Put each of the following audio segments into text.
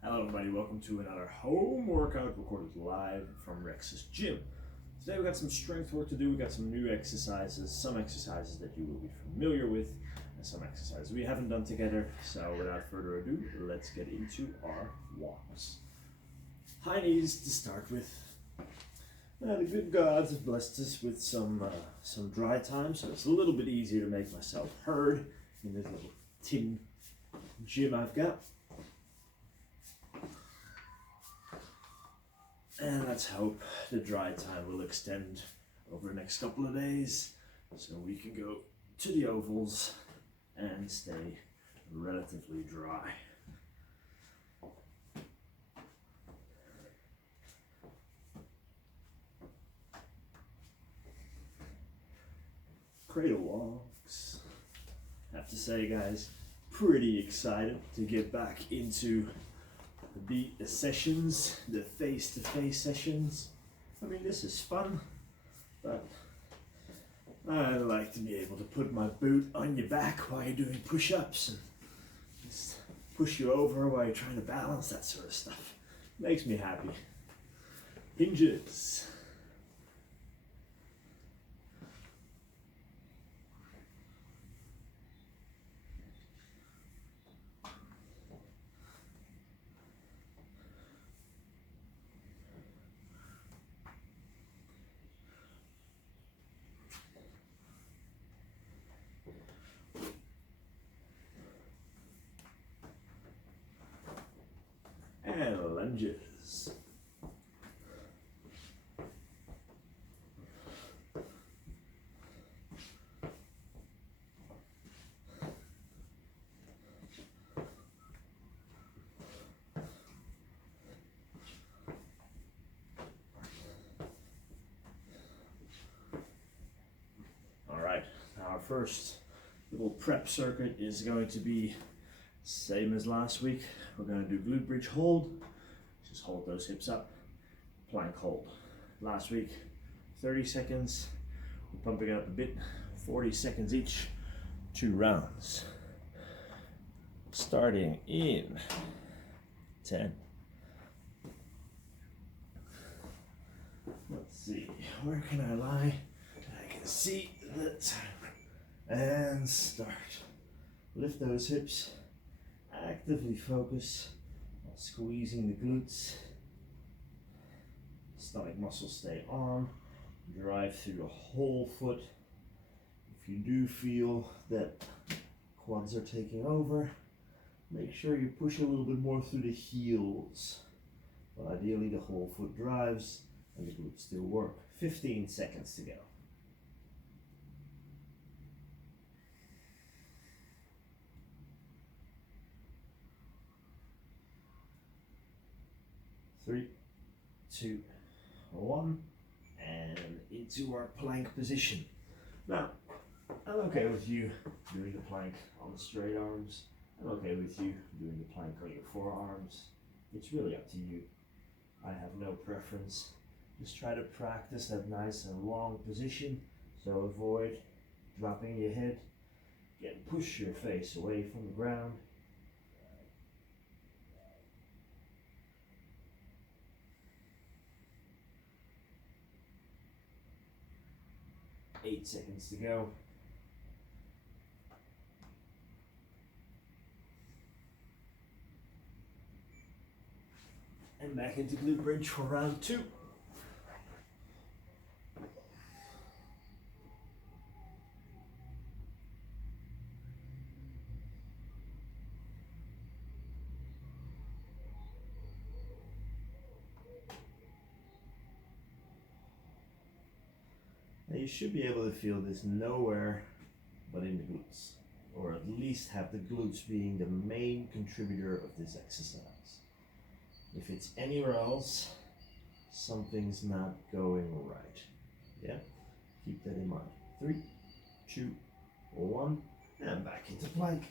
Hello everybody, welcome to another home workout recorded live from Rex's gym. Today we got some strength work to do, we got some new exercises, some exercises that you will be familiar with, and some exercises we haven't done together. So without further ado, let's get into our walks. High knees to start with. Now the good gods have blessed us with some dry time, so it's a little bit easier to make myself heard in this little tin gym I've got. And let's hope the dry time will extend over the next couple of days so we can go to the ovals and stay relatively dry. Cradle walks. I have to say, guys, pretty excited to get back into the sessions, the face-to-face sessions. I mean, this is fun, but I like to be able to put my boot on your back while you're doing push-ups and just push you over while you're trying to balance, that sort of stuff. Makes me happy. Hinges. And lunges. All right, our first little prep circuit is going to be same as last week. We're going to do glute bridge hold. Just hold those hips up. Plank hold. Last week, 30 seconds. We're pumping it up a bit. 40 seconds each. 2 rounds. Starting in 10. Let's see. Where can I lie? I can see the timer. And start. Lift those hips. Actively focus on squeezing the glutes. Stomach muscles stay on. Drive through the whole foot. If you do feel that quads are taking over, make sure you push a little bit more through the heels. But ideally the whole foot drives and the glutes still work. 15 seconds to go. 3, 2, 1, and into our plank position. Now, I'm okay with you doing the plank on the straight arms. I'm okay with you doing the plank on your forearms. It's really up to you. I have no preference. Just try to practice that nice and long position, so avoid dropping your head. Again, push your face away from the ground. 8 seconds to go. And back into glute bridge for round 2. Now you should be able to feel this nowhere but in the glutes, or at least have the glutes being the main contributor of this exercise. If it's anywhere else, something's not going right. Yeah? Keep that in mind. 3, 2, 1, and back into plank.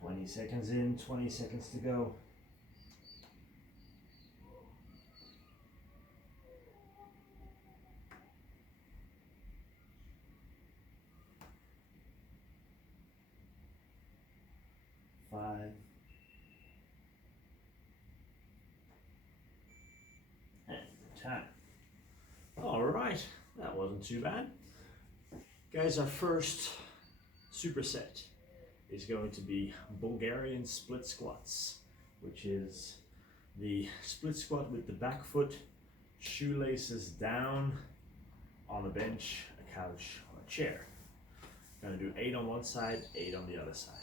20 seconds in, 20 seconds to go. Five. And time. All right, that wasn't too bad. Guys, our first superset is going to be Bulgarian split squats, which is the split squat with the back foot, shoelaces down on a bench, a couch, or a chair. Gonna do 8 on one side, 8 on the other side.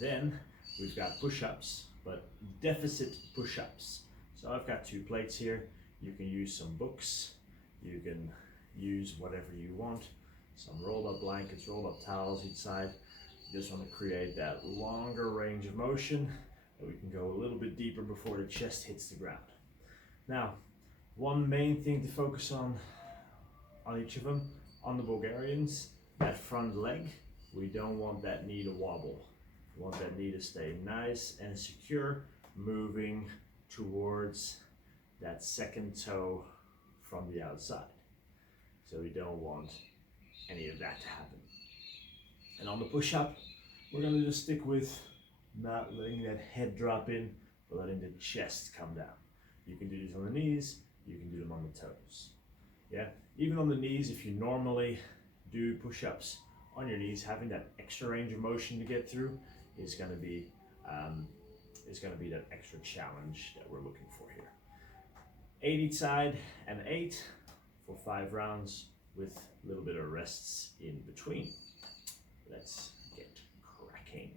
Then we've got push-ups, but deficit push-ups. So I've got 2 plates here. You can use some books, you can use whatever you want, some rolled up blankets, rolled up towels each side. You just want to create that longer range of motion that we can go a little bit deeper before the chest hits the ground. Now, one main thing to focus on each of them, on the Bulgarians, that front leg, we don't want that knee to wobble. We want that knee to stay nice and secure, moving towards that second toe from the outside. So we don't want any of that to happen. And on the push-up, we're gonna just stick with not letting that head drop in, but letting the chest come down. You can do these on the knees, you can do them on the toes. Yeah, even on the knees, if you normally do push-ups on your knees, having that extra range of motion to get through is gonna be that extra challenge that we're looking for here. 8 each side and 8 for 5 rounds with a little bit of rests in between. Let's get cracking.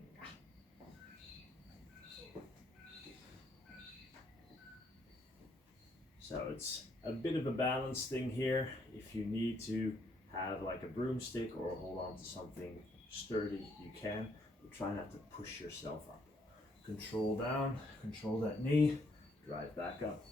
So it's a bit of a balance thing here. If you need to have like a broomstick or hold on to something sturdy, you can, but try not to push yourself up. Control down, control that knee, drive back up.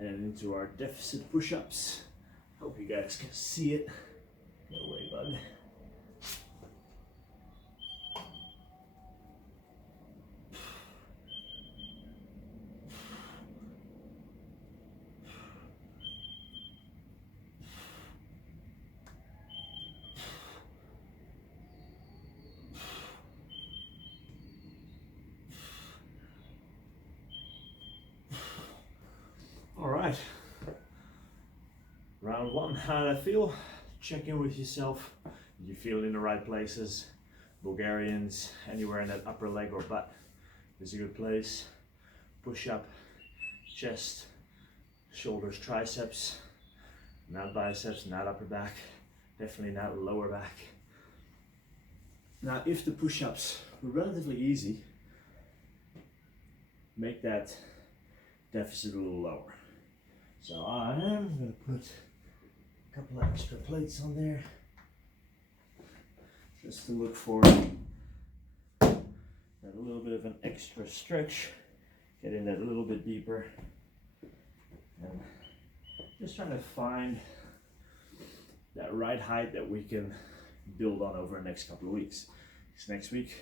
And into our deficit push-ups. Hope you guys can see it. No way, bud. All right, round 1, how did I feel? Check in with yourself. Did you feel in the right places? Bulgarians, anywhere in that upper leg or butt is a good place. Push up, chest, shoulders, triceps, not biceps, not upper back, definitely not lower back. Now, if the push-ups were relatively easy, make that deficit a little lower. So I am going to put a couple of extra plates on there just to look for that a little bit of an extra stretch, get in that a little bit deeper, and just trying to find that right height that we can build on over the next couple of weeks. Because next week,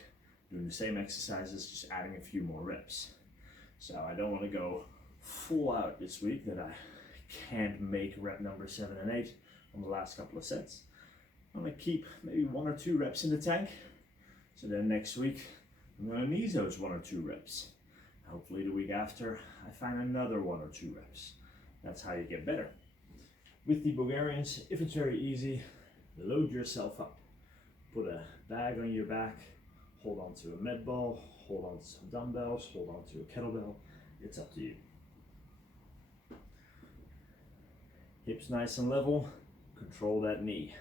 doing the same exercises, just adding a few more reps. So I don't want to go full out this week that I can't make rep number 7 and 8 on the last couple of sets. I'm going to keep maybe 1 or 2 reps in the tank. So then next week, I'm going to need those 1 or 2 reps. Hopefully the week after, I find another 1 or 2 reps. That's how you get better. With the Bulgarians, if it's very easy, load yourself up. Put a bag on your back hold on to a med ball, hold on to some dumbbells, hold on to a kettlebell. It's up to you. Hips nice and level, control that knee.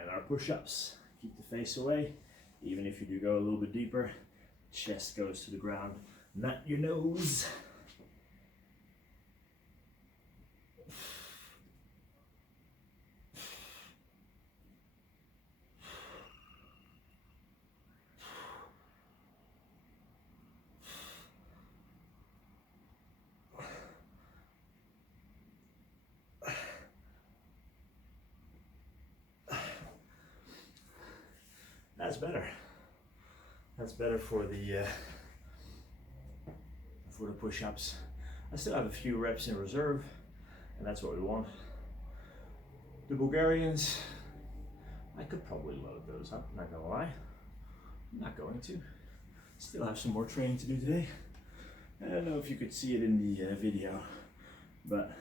And our push-ups. Keep the face away. Even if you do go a little bit deeper, chest goes to the ground, not your nose. That's better. That's better for the push-ups. I still have a few reps in reserve, and that's what we want. The Bulgarians, I could probably load those up, not gonna lie. I'm not going to. Still have some more training to do today. I don't know if you could see it in the video, but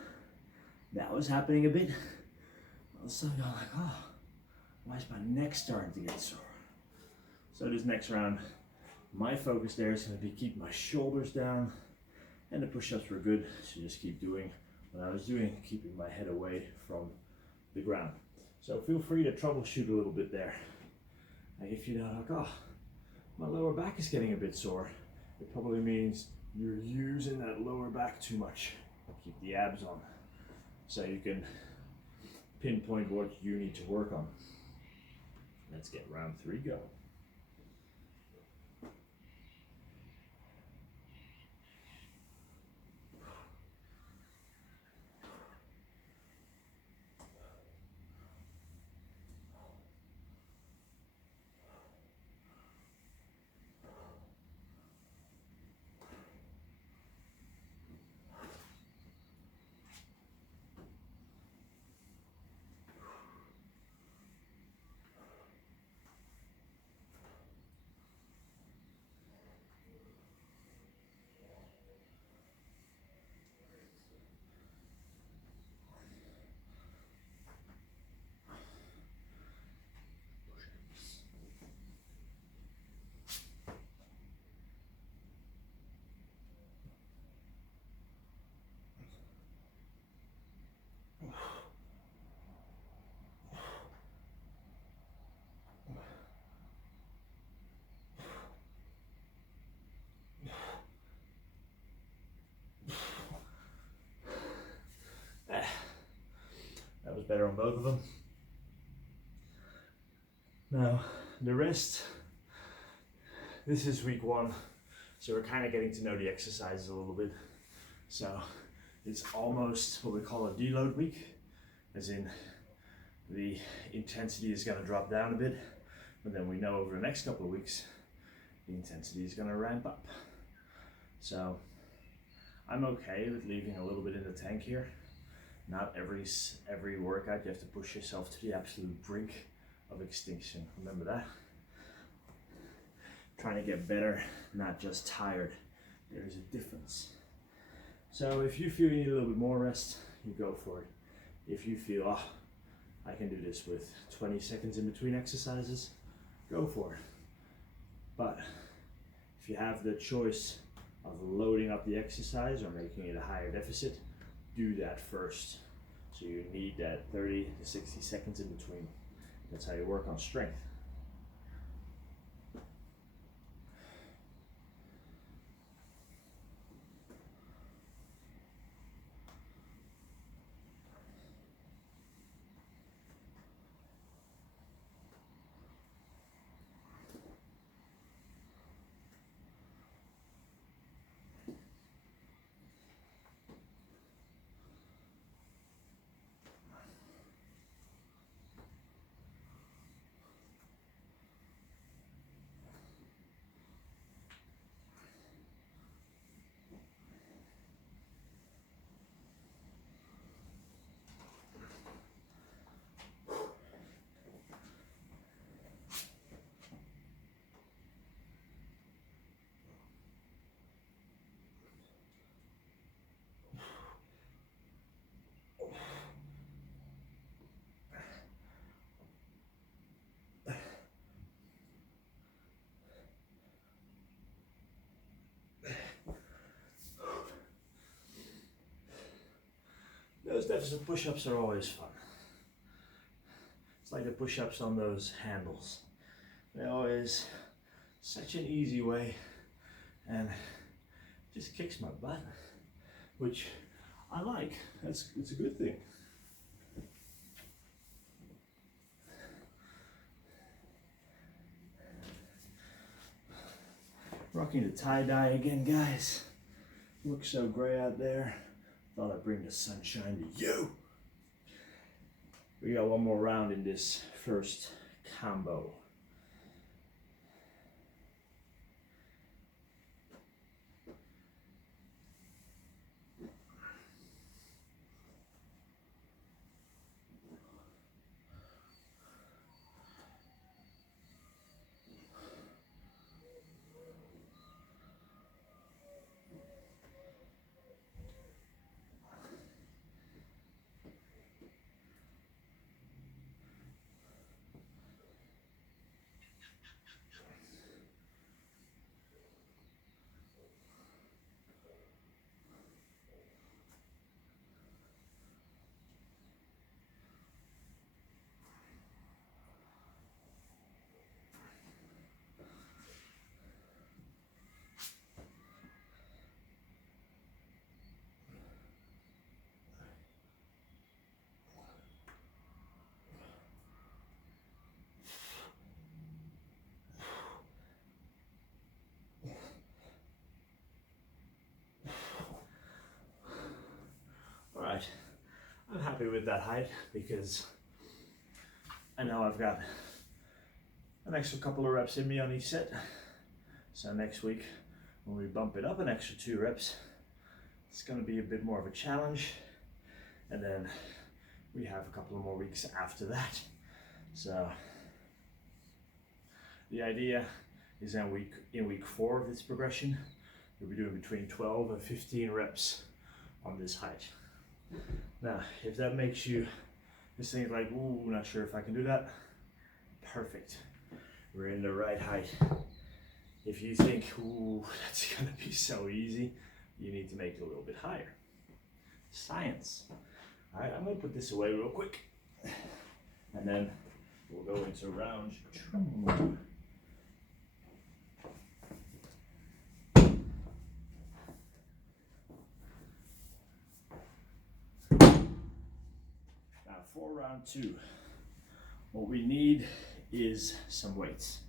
that was happening a bit. All of a sudden I'm like, oh, why is my neck starting to get sore? So this next round, my focus there is going to be keep my shoulders down, and the push-ups were good, so just keep doing what I was doing, keeping my head away from the ground. So feel free to troubleshoot a little bit there. Like if you're like, oh, my lower back is getting a bit sore, it probably means you're using that lower back too much. Keep the abs on, so you can pinpoint what you need to work on. Let's get round 3 go. That was better on both of them. Now, the rest, this is week 1, so we're kind of getting to know the exercises a little bit. So it's almost what we call a deload week, as in the intensity is going to drop down a bit, but then we know over the next couple of weeks, the intensity is going to ramp up. So I'm okay with leaving a little bit in the tank here. Not every workout you have to push yourself to the absolute brink of extinction. Remember that? Trying to get better, not just tired. There is a difference. So if you feel you need a little bit more rest, you go for it. If you feel, oh, I can do this with 20 seconds in between exercises, go for it. But if you have the choice of loading up the exercise or making it a higher deficit, do that first. So you need that 30 to 60 seconds in between. That's how you work on strength. Those deficit push-ups are always fun. It's like the push-ups on those handles. They're always such an easy way and just kicks my butt, which I like. It's a good thing. Rocking the tie-dye again, guys. Looks so gray out there. Thought I'd bring the sunshine to you. We got one more round in this first combo. Alright, I'm happy with that height because I know I've got an extra couple of reps in me on each set. So next week, when we bump it up an extra 2 reps, it's going to be a bit more of a challenge. And then we have a couple of more weeks after that. So the idea is in week 4 of this progression, we'll be doing between 12 and 15 reps on this height. Now, if that makes you just think like, ooh, not sure if I can do that, perfect. We're in the right height. If you think, ooh, that's gonna be so easy, you need to make it a little bit higher. Science. All right, I'm gonna put this away real quick, and then we'll go into round 2. For round 2, what we need is some weights.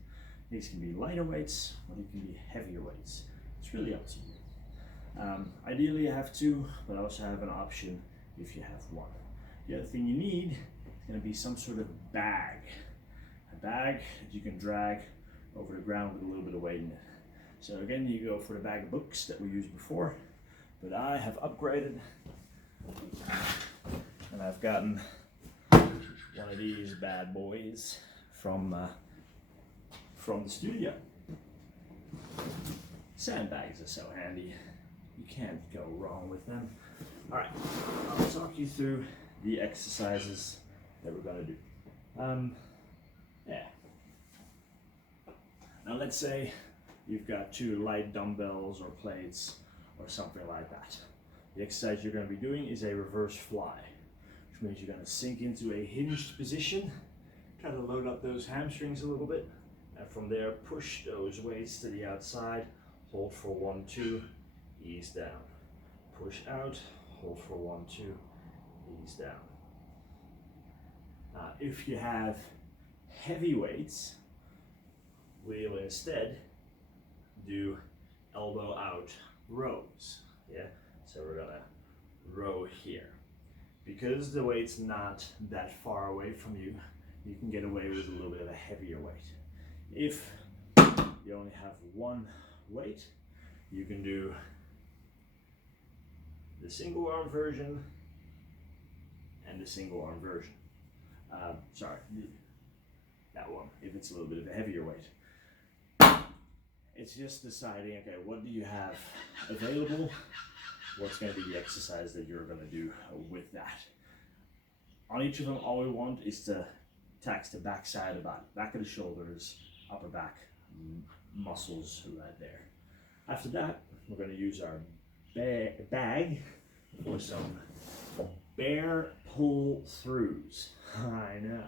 These can be lighter weights or they can be heavier weights. It's really up to you. Ideally you have 2, but I also have an option if you have 1. The other thing you need is going to be some sort of bag. A bag that you can drag over the ground with a little bit of weight in it. So again, you go for the bag of books that we used before, but I have upgraded and I've gotten one of these bad boys from the studio. Sandbags are so handy. You can't go wrong with them. All right, I'll talk you through the exercises that we're gonna do. Yeah. Now let's say you've got 2 light dumbbells or plates or something like that. The exercise you're gonna be doing is a reverse fly, which means you're going to sink into a hinged position, try to load up those hamstrings a little bit, and from there push those weights to the outside, hold for 1, 2, ease down. Push out, hold for 1, 2, ease down. If you have heavy weights, we'll instead do elbow out rows. Yeah, so we're going to row here. Because the weight's not that far away from you, you can get away with a little bit of a heavier weight. If you only have 1 weight, you can do the single arm version and the single arm version. Sorry, that one, if it's a little bit of a heavier weight. It's just deciding, okay, what do you have available? What's going to be the exercise that you're going to do with that. On each of them, all we want is to tax the back side of the body, back of the shoulders, upper back muscles right there. After that, we're going to use our bag for some bear pull throughs. I know.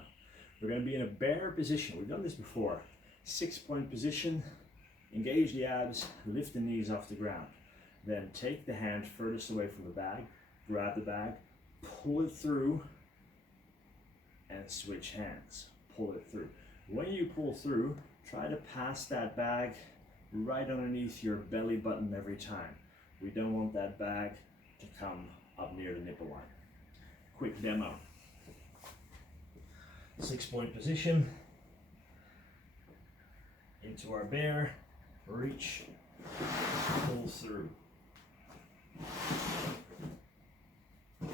We're going to be in a bear position. We've done this before. 6-point position, engage the abs, lift the knees off the ground. Then take the hand furthest away from the bag, grab the bag, pull it through, and switch hands. Pull it through. When you pull through, try to pass that bag right underneath your belly button every time. We don't want that bag to come up near the nipple line. Quick demo. 6-point position. Into our bear, reach, pull through. We're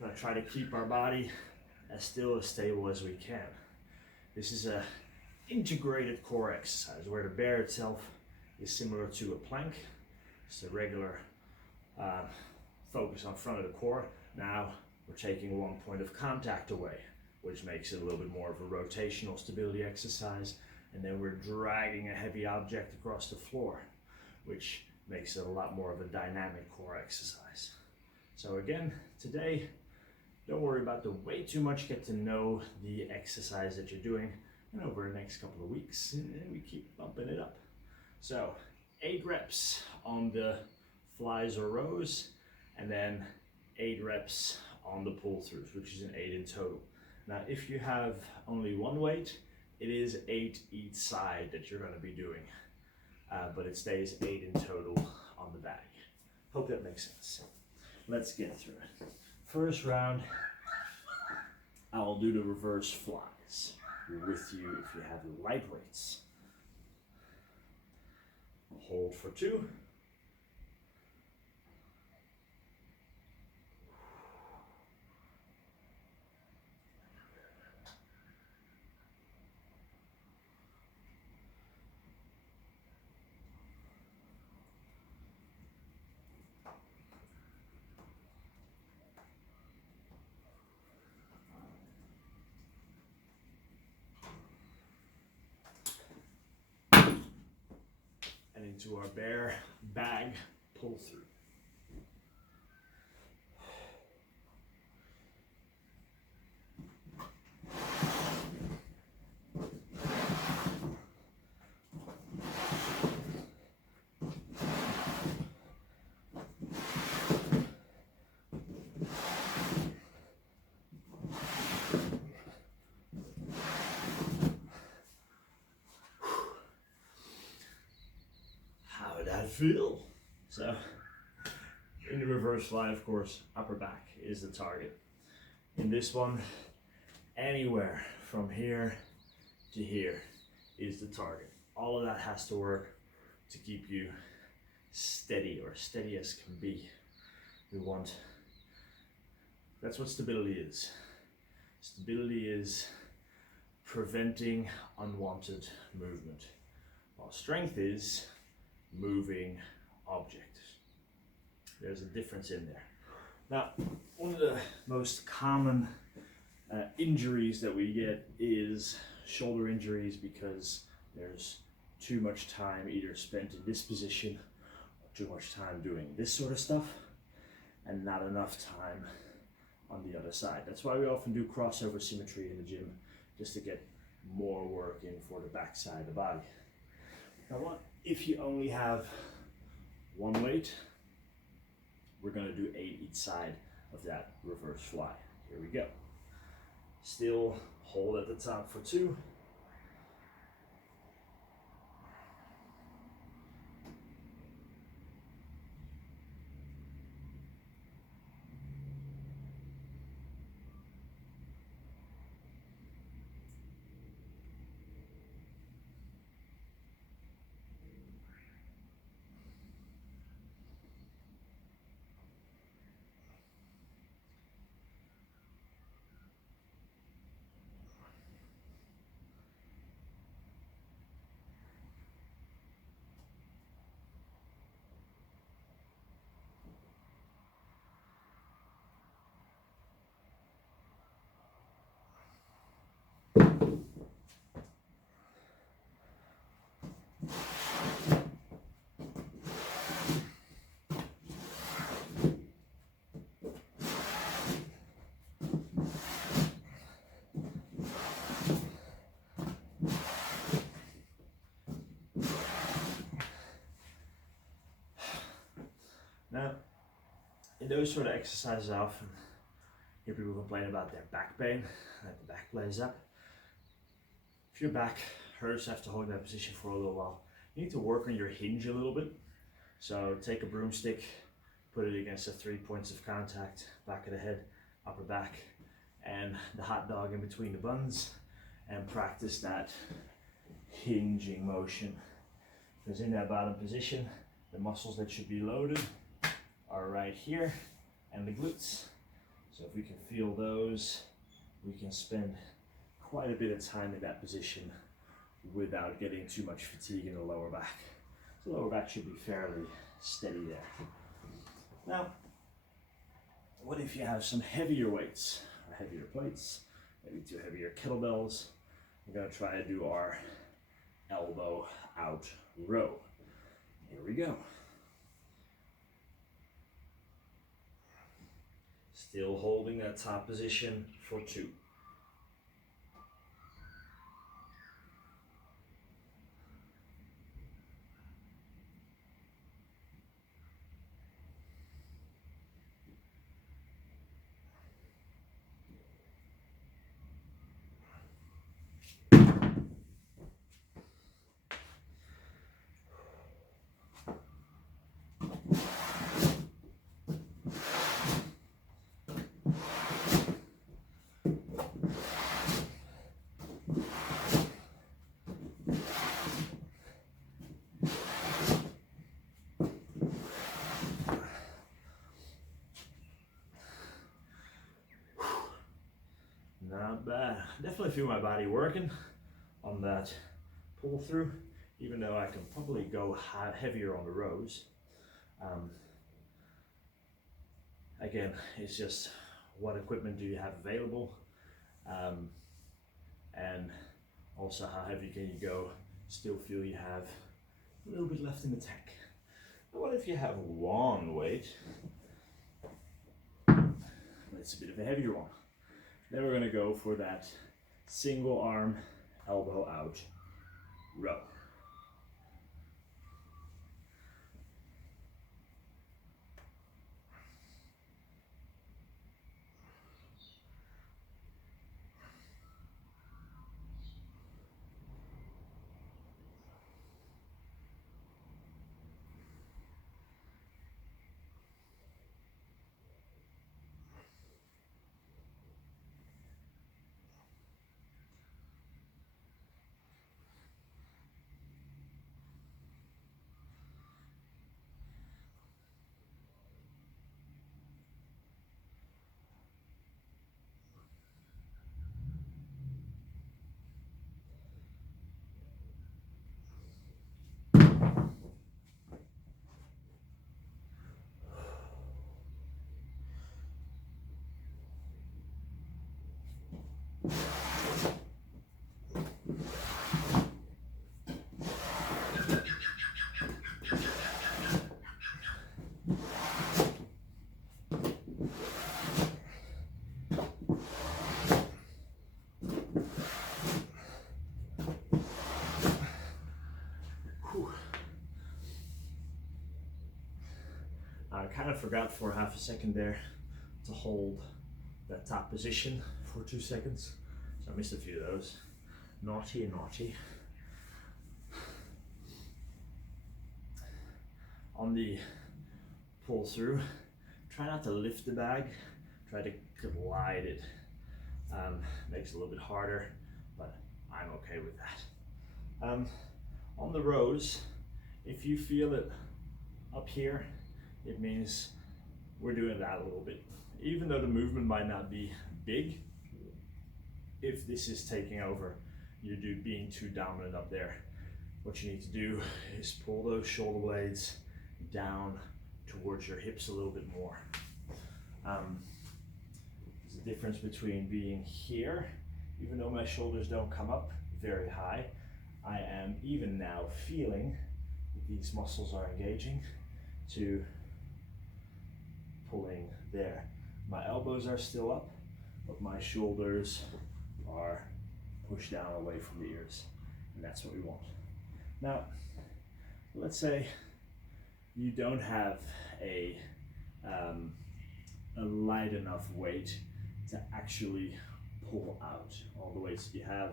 going to try to keep our body as still as stable as we can. This is a integrated core exercise where the bear itself is similar to a plank. It's a regular focus on front of the core. Now we're taking 1 point of contact away, which makes it a little bit more of a rotational stability exercise. And then we're dragging a heavy object across the floor, which makes it a lot more of a dynamic core exercise. So again, today, don't worry about the weight too much. Get to know the exercise that you're doing. And over the next couple of weeks, we keep bumping it up. So 8 reps on the flies or rows, and then 8 reps on the pull throughs, which is an 8 in total. Now, if you have only one weight, it is 8 each side that you're going to be doing, but it stays 8 in total on the bag. Hope that makes sense. Let's get through it. First round, I'll do the reverse flies with you if you have light weights. Hold for 2. Into our bear bag pull through. Feel. So in the reverse fly, of course, upper back is the target. In this one, anywhere from here to here is the target. All of that has to work to keep you steady, or steady as can be. That's what stability is. Stability is preventing unwanted movement, while strength is moving objects. There's a difference in there. Now, one of the most common injuries that we get is shoulder injuries, because there's too much time either spent in this position or too much time doing this sort of stuff and not enough time on the other side. That's why we often do crossover symmetry in the gym, just to get more work in for the back side of the body. Now, if you only have one weight, we're going to do 8 each side of that reverse fly. Here we go. Still hold at the top for 2. Now, in those sort of exercises, I often hear people complain about their back pain, that the back plays up. If your back hurts after holding that position for a little while, you need to work on your hinge a little bit. So take a broomstick, put it against the 3 points of contact, back of the head, upper back, and the hot dog in between the buns, and practice that hinging motion. Because in that bottom position, the muscles that should be loaded are right here, and the glutes. So if we can feel those, we can spend quite a bit of time in that position without getting too much fatigue in the lower back. The lower back should be fairly steady there. Now, what if you have some heavier weights or heavier plates, maybe 2 heavier kettlebells? We're going to try to do our elbow out row. Here we go. Still holding that top position for 2. Not bad. Definitely feel my body working on that pull through, even though I can probably go heavier on the rows. Again, it's just what equipment do you have available, and also how heavy can you go, still feel you have a little bit left in the tank. But what if you have one weight, it's a bit of a heavier one. Then we're going to go for that single arm elbow out row. I kind of forgot for half a second there to hold that top position for 2 seconds, so I missed a few of those. Naughty and naughty. On the pull through, try not to lift the bag, try to glide it. Makes it a little bit harder, but I'm okay with that. On the rows, if you feel it up here, it means we're doing that a little bit. Even though the movement might not be big, if this is taking over, you're being too dominant up there, what you need to do is pull those shoulder blades down towards your hips a little bit more. There's a difference between being here, even though my shoulders don't come up very high, I am even now feeling that these muscles are engaging, to pulling there. My elbows are still up, but my shoulders are pushed down away from the ears, and that's what we want. Now, let's say you don't have a light enough weight to actually pull out. All the weights that you have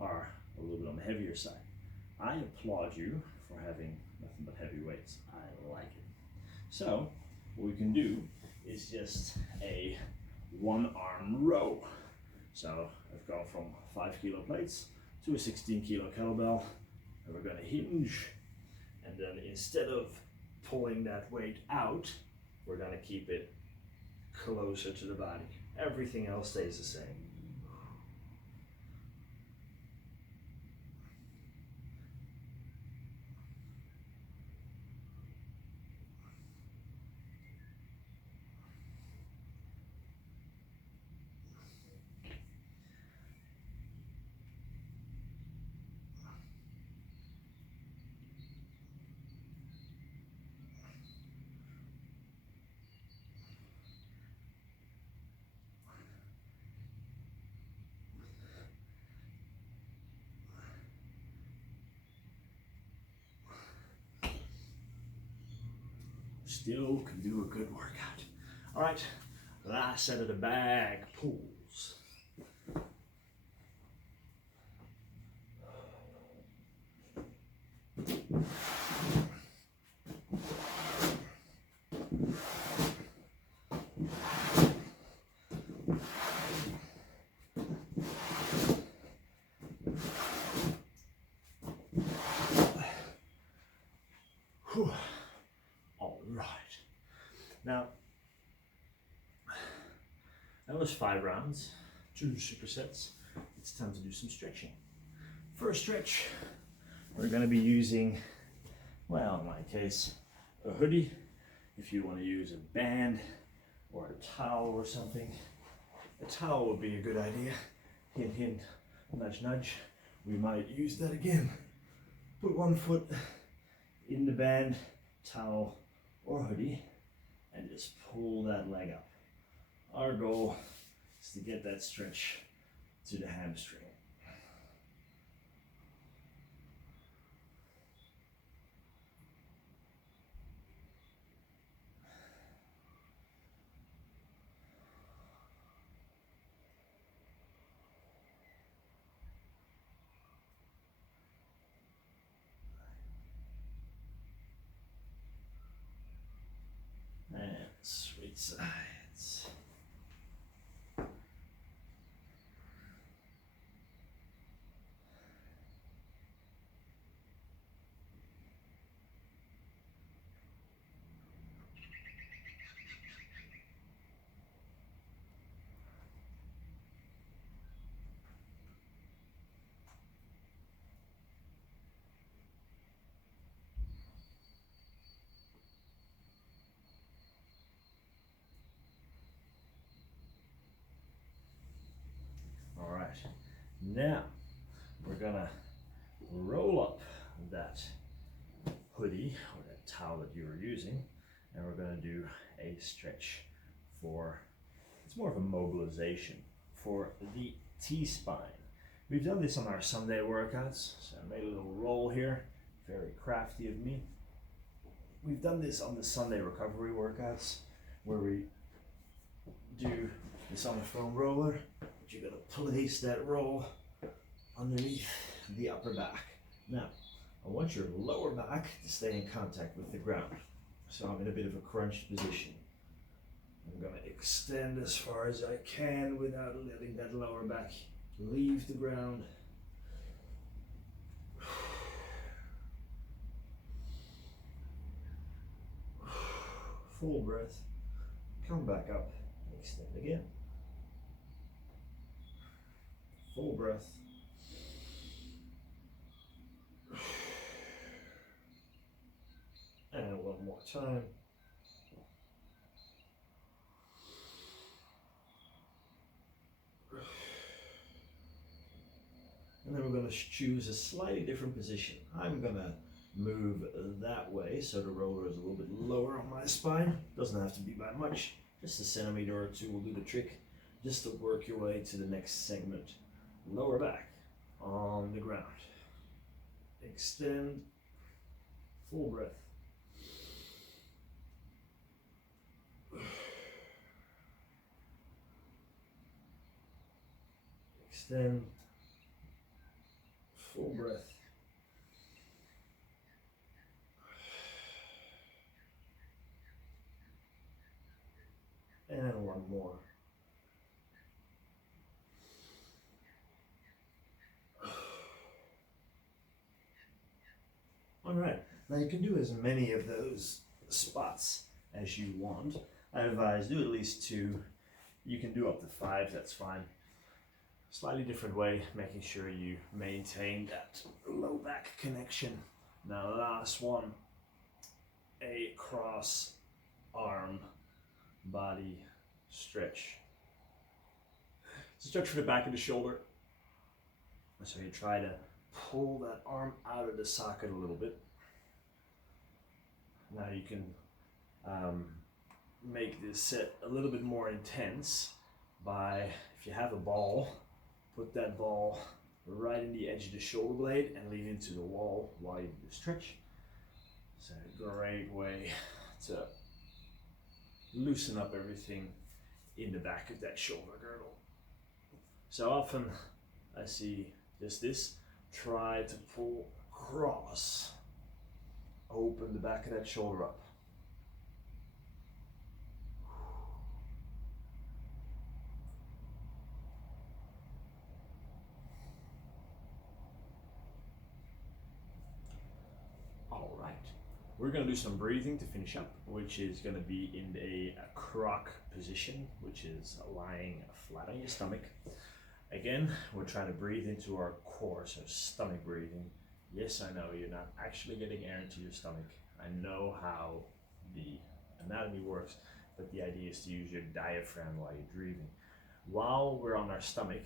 are a little bit on the heavier side. I applaud you for having nothing but heavy weights. I like it. So what we can do is just a 1-arm row. So I've gone from 5 kilo plates to a 16 kilo kettlebell, and we're going to hinge, and then instead of pulling that weight out, we're going to keep it closer to the body. Everything else stays the same. Still can do a good workout. All right, last set of the bag pulls. Whew. All right. Now, that was 5 rounds, 2 supersets. It's time to do some stretching. First stretch, we're going to be using, well, in my case, a hoodie. If you want to use a band or a towel or something, a towel would be a good idea. Hint, hint, nudge, nudge. We might use that again. Put one foot in the band, towel, or hoodie, and just pull that leg up. Our goal is to get that stretch to the hamstring. And switch sides. All right, now we're gonna roll up that hoodie or that towel that you were using, and we're gonna do a stretch for, it's more of a mobilization for the T-spine. We've done this on our Sunday workouts, so I made a little roll here, very crafty of me. We've done this on the Sunday recovery workouts, where we do this on a foam roller, but you're gonna place that roll underneath the upper back. Now, I want your lower back to stay in contact with the ground. So I'm in a bit of a crunch position. I'm gonna extend as far as I can without letting that lower back leave the ground. Full breath. Come back up. Extend again. Full breath. And one more time. And then we're going to choose a slightly different position. I'm going to move that way so the roller is a little bit lower on my spine. Doesn't have to be by much. Just a centimeter or two will do the trick. Just to work your way to the next segment. Lower back on the ground. Extend. Full breath. Extend. Full breath. And one more. All right, now you can do as many of those spots as you want. I advise do at least 2. You can do up to 5, that's fine. Slightly different way, making sure you maintain that low back connection. Now last one, a cross arm body stretch. Stretch for the back of the shoulder. So you try to pull that arm out of the socket a little bit. Now you can make this set a little bit more intense by, if you have a ball, put that ball right in the edge of the shoulder blade and lean into the wall while you do the stretch. It's a great way to loosen up everything in the back of that shoulder girdle. So often I see just this, try to pull across, open the back of that shoulder up. All right, we're gonna do some breathing to finish up, which is gonna be in a croc position, which is lying flat on your stomach. Again, we're trying to breathe into our core, so stomach breathing. Yes, I know you're not actually getting air into your stomach. I know how the anatomy works, but the idea is to use your diaphragm while you're breathing. While we're on our stomach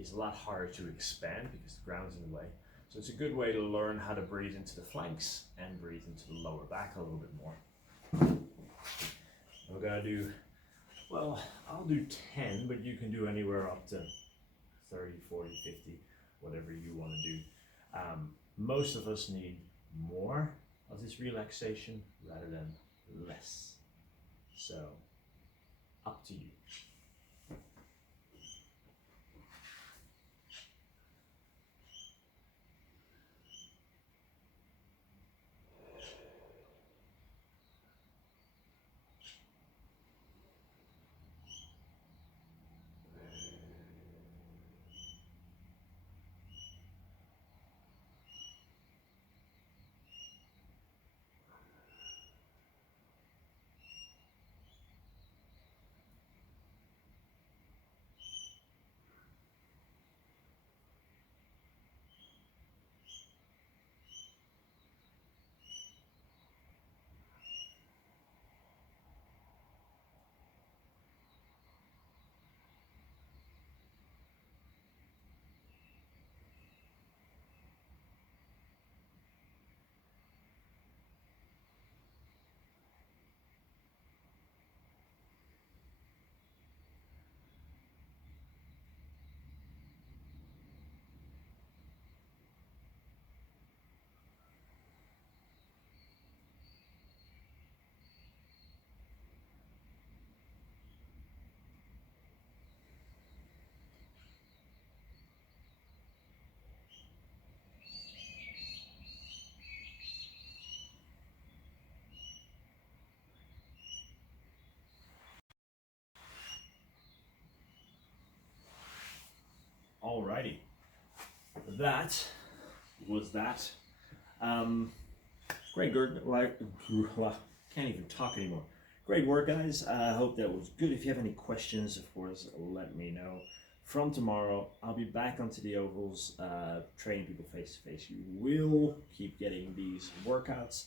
is a lot harder to expand because the ground's in the way. So it's a good way to learn how to breathe into the flanks and breathe into the lower back a little bit more. We're gonna do, well, I'll do 10, but you can do anywhere up to 30, 40, 50, whatever you want to do. Most of us need more of this relaxation rather than less. So, up to you. Alrighty, that was that. Great work. Can't even talk anymore. Great work, guys. I hope that was good. If you have any questions, of course, let me know. From tomorrow, I'll be back onto the ovals, training people face to face. You will keep getting these workouts,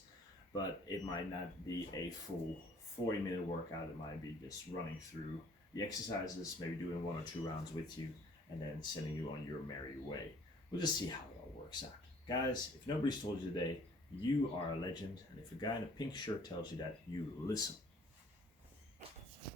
but it might not be a full 40-minute workout. It might be just running through the exercises, maybe doing 1 or 2 rounds with you, and then sending you on your merry way. We'll just see how it all works out. Guys, if nobody's told you today, you are a legend, and if a guy in a pink shirt tells you that, you listen.